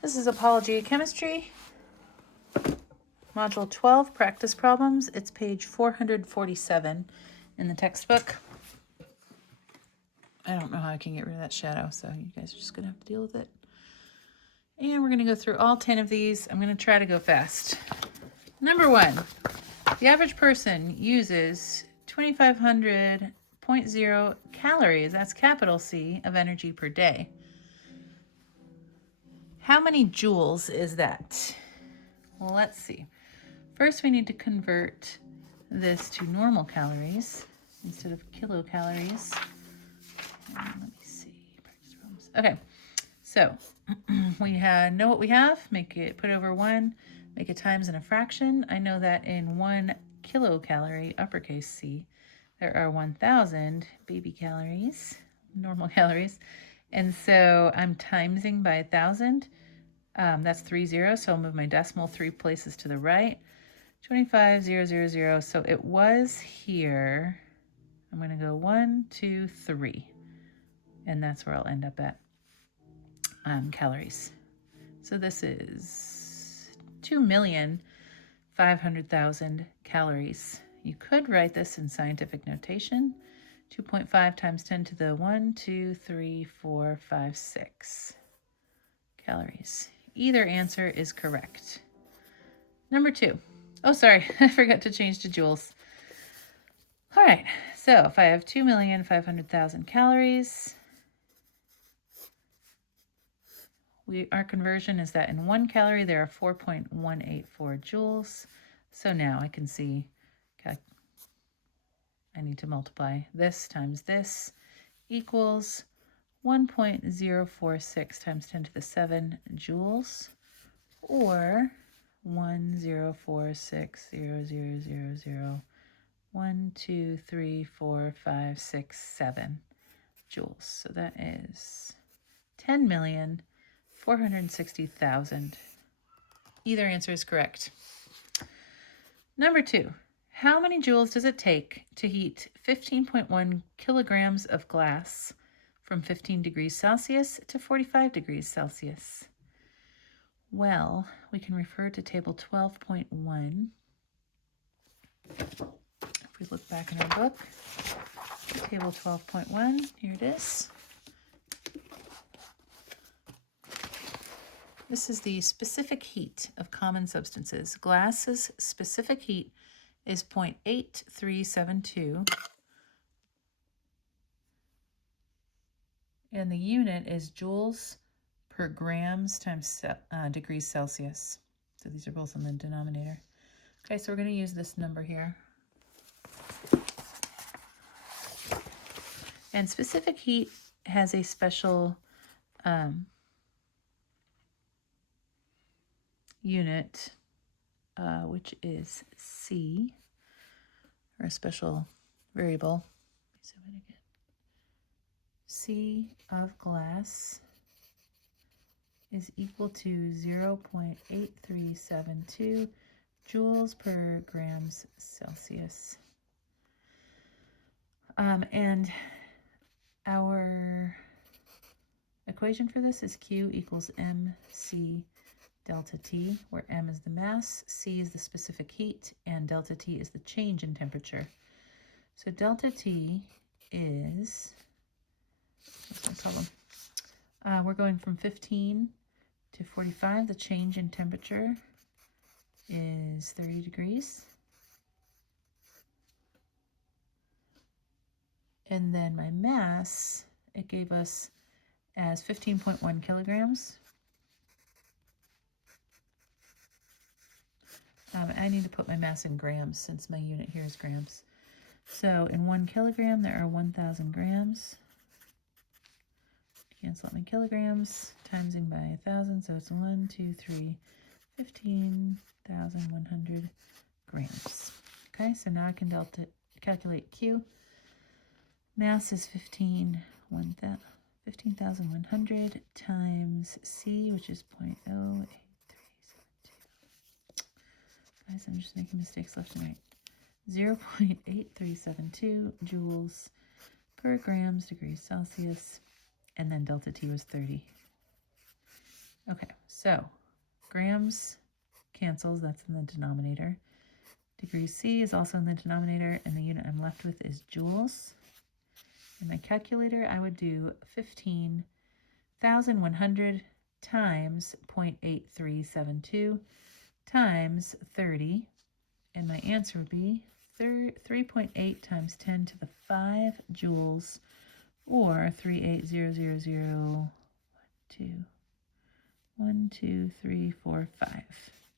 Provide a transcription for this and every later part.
This is Apologia Chemistry, Module 12, Practice Problems. It's page 447 in the textbook. I don't know how I can get rid of that shadow, so you guys are just going to have to deal with it. And we're going to go through all 10 of these. I'm going to try to go fast. Number 1, the average person uses 2,500.0 calories, that's capital C, of energy per day. How many joules is that? Well, let's see. First, we need to convert this to normal calories instead of kilocalories. Let me see. Practice problems. Okay, so we know what we have. Put over 1, make it times in a fraction. I know that in 1 kilocalorie, uppercase C, there are 1,000 baby calories, normal calories. And so I'm timesing by 1,000. That's 3 zeros, so I'll move my decimal 3 places to the right. 25,000. So it was here. I'm going to go 1, 2, 3. And that's where I'll end up at calories. So this is 2,500,000 calories. You could write this in scientific notation. 2.5 times 10 to the 1, 2, 3, 4, 5, 6 calories. Either answer is correct. Number 2. Oh, sorry, I forgot to change to joules. All right, so if I have 2,500,000 calories, our conversion is that in 1 calorie there are 4.184 joules. So now I can see, okay, I need to multiply this times this equals 1.046 times 10 to the 7 joules, or 1.0460000 1, 2, 3, 4, 5, 6, 7 joules. So that is 10,460,000. Either answer is correct. Number 2, how many joules does it take to heat 15.1 kilograms of glass from 15 degrees Celsius to 45 degrees Celsius? Well, we can refer to table 12.1. If we look back in our book, table 12.1, here it is. This is the specific heat of common substances. Glass's specific heat is 0.8372, and the unit is joules per grams times degrees Celsius. So these are both in the denominator. Okay, so we're going to use this number here. And specific heat has a special unit, which is C, or a special variable. C of glass is equal to 0.8372 joules per grams Celsius. And our equation for this is Q equals mc delta T, where m is the mass, C is the specific heat, and delta T is the change in temperature. So delta T is, what's my problem? We're going from 15 to 45. The change in temperature is 30 degrees. And then my mass, it gave us as 15.1 kilograms. I need to put my mass in grams since my unit here is grams. So in 1 kilogram, there are 1,000 grams. Cancel out my kilograms, timesing by 1,000, so it's 1, 2, 3, 15,100 grams. Okay, so now I can calculate Q. Mass is 15,100 times C, which is 0.08372. Guys, I'm just making mistakes left and right. 0.8372 joules per grams degrees Celsius, and then delta T was 30. Okay, so grams cancels, that's in the denominator. Degrees C is also in the denominator, and the unit I'm left with is joules. In my calculator, I would do 15,100 times 0.8372 times 30, and my answer would be 3.8 times 10 to the 5 joules, or 380,002. 1, 2, 3, 4, 5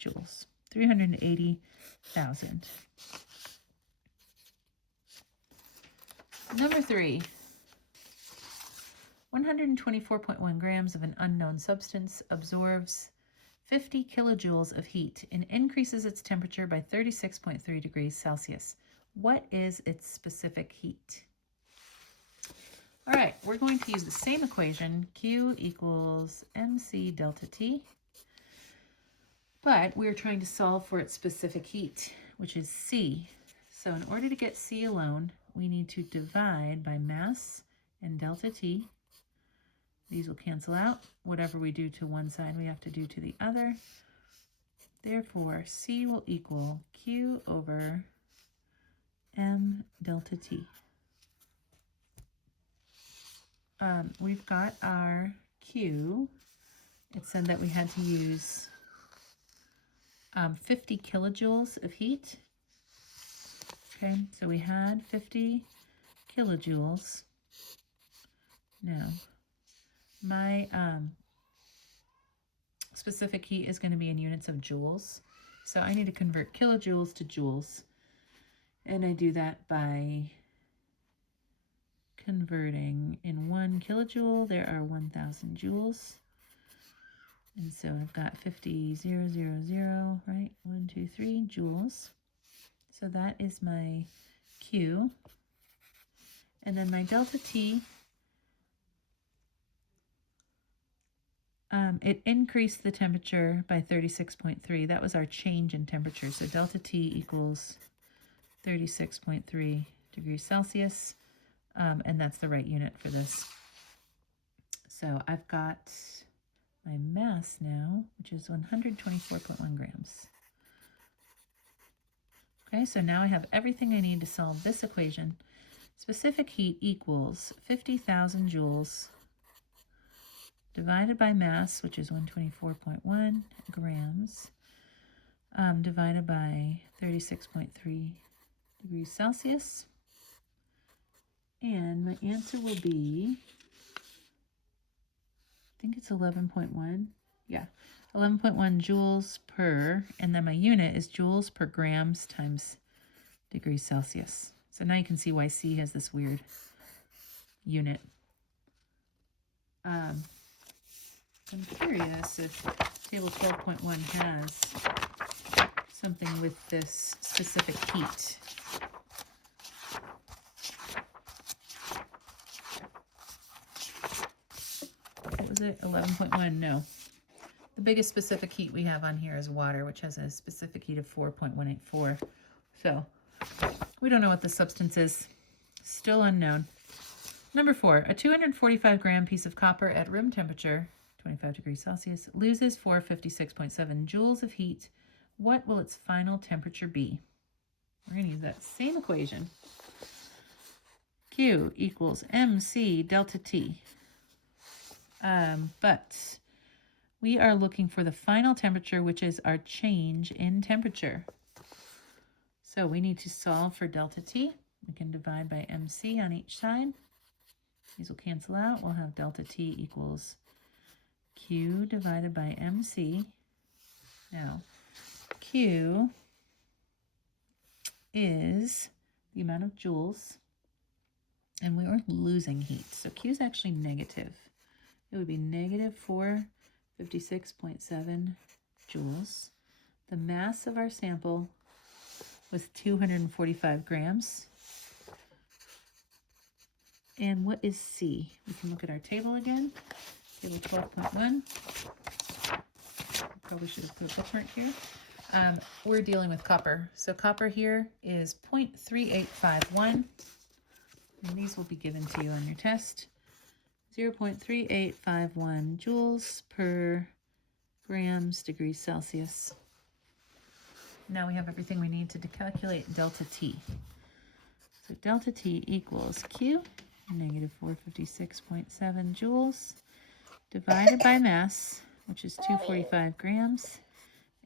joules. 380,000. Number 3. 124.1 grams of an unknown substance absorbs 50 kilojoules of heat and increases its temperature by 36.3 degrees Celsius. What is its specific heat? All right, we're going to use the same equation, Q equals mc delta T, but we're trying to solve for its specific heat, which is C. So in order to get C alone, we need to divide by mass and delta T. These will cancel out. Whatever we do to one side, we have to do to the other. Therefore, C will equal Q over m delta T. We've got our Q. It said that we had to use 50 kilojoules of heat. Okay, so we had 50 kilojoules. Now, my specific heat is going to be in units of joules. So I need to convert kilojoules to joules. And I do that by converting in 1 kilojoule, there are 1,000 joules. And so I've got 50,000, right? 1, 2, 3 joules. So that is my Q. And then my delta T, it increased the temperature by 36.3. That was our change in temperature. So delta T equals 36.3 degrees Celsius. And that's the right unit for this. So I've got my mass now, which is 124.1 grams. Okay, so now I have everything I need to solve this equation. Specific heat equals 50,000 joules divided by mass, which is 124.1 grams, divided by 36.3 degrees Celsius. And my answer will be, I think it's 11.1. Yeah, 11.1 joules per, and then my unit is joules per grams times degrees Celsius. So now you can see why C has this weird unit. I'm curious if table 12.1 has something with this specific heat. What was it? 11.1? No. The biggest specific heat we have on here is water, which has a specific heat of 4.184. So we don't know what the substance is. Still unknown. Number 4, a 245 gram piece of copper at room temperature, 25 degrees Celsius, loses 456.7 joules of heat. What will its final temperature be? We're going to use that same equation. Q equals mc delta T. But we are looking for the final temperature, which is our change in temperature. So we need to solve for delta T. We can divide by mc on each side. These will cancel out. We'll have delta T equals Q divided by mc. Now, Q is the amount of joules, and we are losing heat. So Q is actually negative. It would be negative 456.7 joules. The mass of our sample was 245 grams. And what is C? We can look at our table again. Table 12.1. Probably should have put a bookmark here. We're dealing with copper. So copper here is 0.3851. And these will be given to you on your test. 0.3851 joules per grams degrees Celsius. Now we have everything we need to calculate delta T. So delta T equals Q, negative 456.7 joules, divided by mass, which is 245 grams,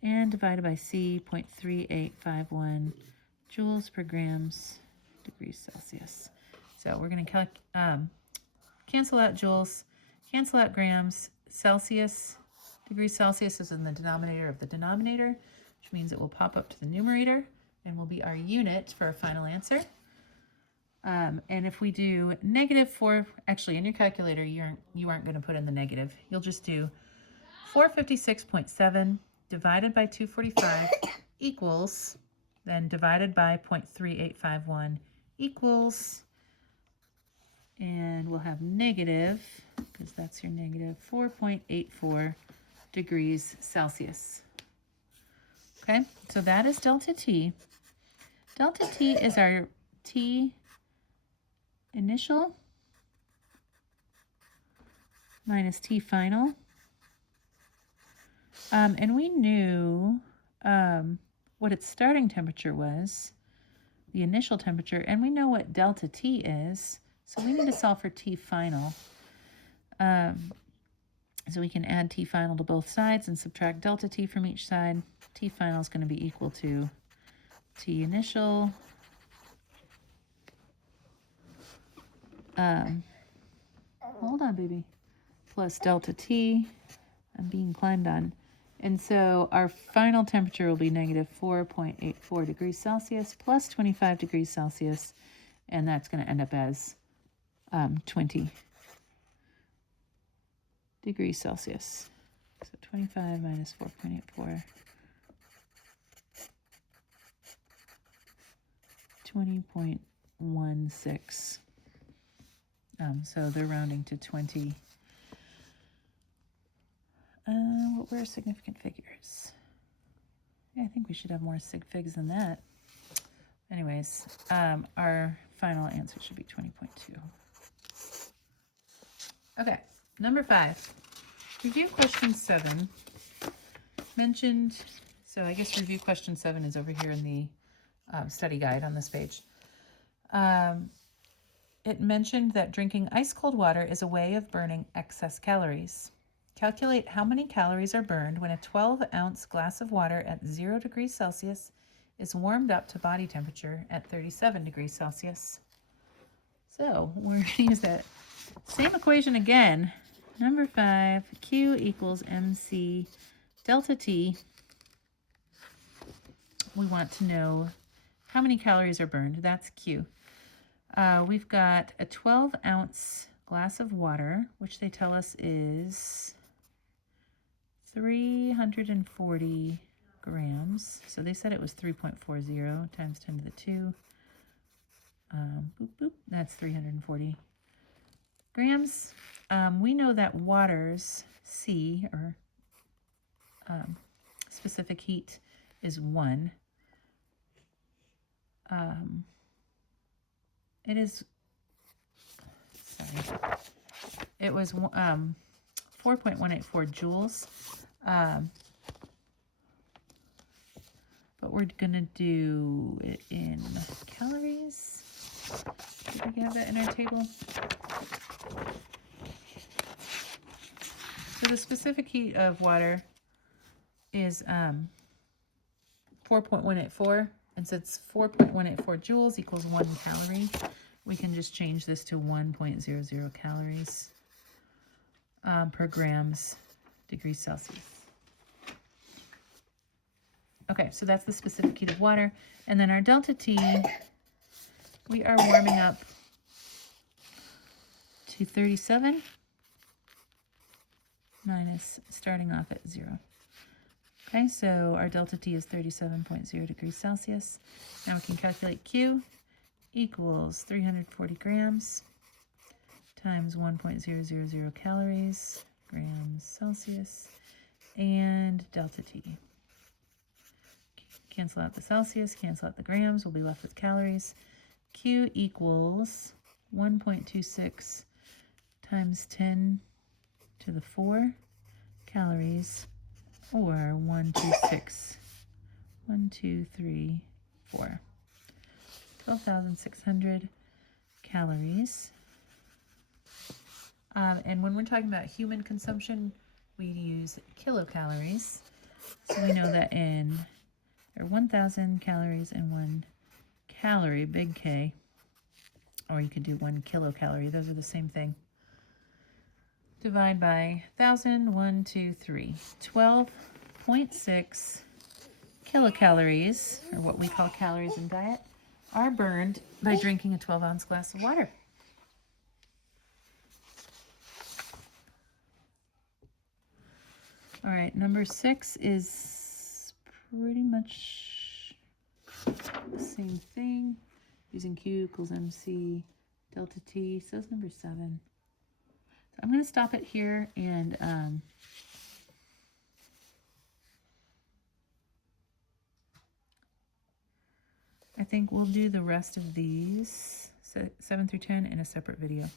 and divided by C, 0.3851 joules per grams degrees Celsius. So we're going to cancel out joules, cancel out grams. Celsius, degrees Celsius is in the denominator of the denominator, which means it will pop up to the numerator and will be our unit for our final answer. And if we do negative 4, actually in your calculator, you aren't going to put in the negative. You'll just do 456.7 divided by 245 equals, then divided by 0.3851 equals, and we'll have negative, because that's your negative, 4.84 degrees Celsius. Okay, so that is delta T. Delta T is our T initial minus T final. And we knew what its starting temperature was, the initial temperature, and we know what delta T is, so we need to solve for T final. So we can add T final to both sides and subtract delta T from each side. T final is going to be equal to T initial hold on, baby, plus delta T. I'm being climbed on. And so our final temperature will be negative 4.84 degrees Celsius plus 25 degrees Celsius, and that's going to end up as 20 degrees Celsius. So 25 minus 4.84, 20.16. So they're rounding to 20. What were significant figures? Yeah, I think we should have more sig figs than that. Anyways, our final answer should be 20.2. Okay, number 5. Review question 7. Mentioned, so I guess review question 7 is over here in the study guide on this page. It mentioned that drinking ice cold water is a way of burning excess calories. Calculate how many calories are burned when a 12-ounce glass of water at 0 degrees Celsius is warmed up to body temperature at 37 degrees Celsius. So we're going to use that same equation again. Number 5, Q equals MC delta T. We want to know how many calories are burned. That's Q. We've got a 12-ounce glass of water, which they tell us is 340 grams. So they said it was 3.40 times 10 to the 2. Boop, boop. That's 340 grams. We know that water's C, or specific heat, is 1. It is, sorry, it was 4.184 joules. But we're going to do it in calories. Do we have that in our table? So the specific heat of water is 4.184. And since 4.184 joules equals 1 calorie, we can just change this to 1.00 calories per grams degrees Celsius. Okay, so that's the specific heat of water. And then our delta T, we are warming up to 37 minus starting off at 0. Okay, so our delta T is 37.0 degrees Celsius. Now we can calculate Q equals 340 grams times 1.000 calories, grams Celsius, and delta T. Cancel out the Celsius, cancel out the grams, we'll be left with calories. Q equals 1.26 times 10 to the 4 calories or 1, 2, 6. 1, 2, 3, 4. 12,600 calories. And when we're talking about human consumption, we use kilocalories. So we know that there are 1,000 calories in 1 calorie, big K, or you could do 1 kilocalorie. Those are the same thing. Divide by 1,000, 1, 2, 3. 12.6 kilocalories, or what we call calories in diet, are burned by drinking a 12-ounce glass of water. All right, number 6 is pretty much the same thing. Using Q equals MC delta T. So that's number 7. So I'm going to stop it here, and I think we'll do the rest of these, 7 through 10, in a separate video.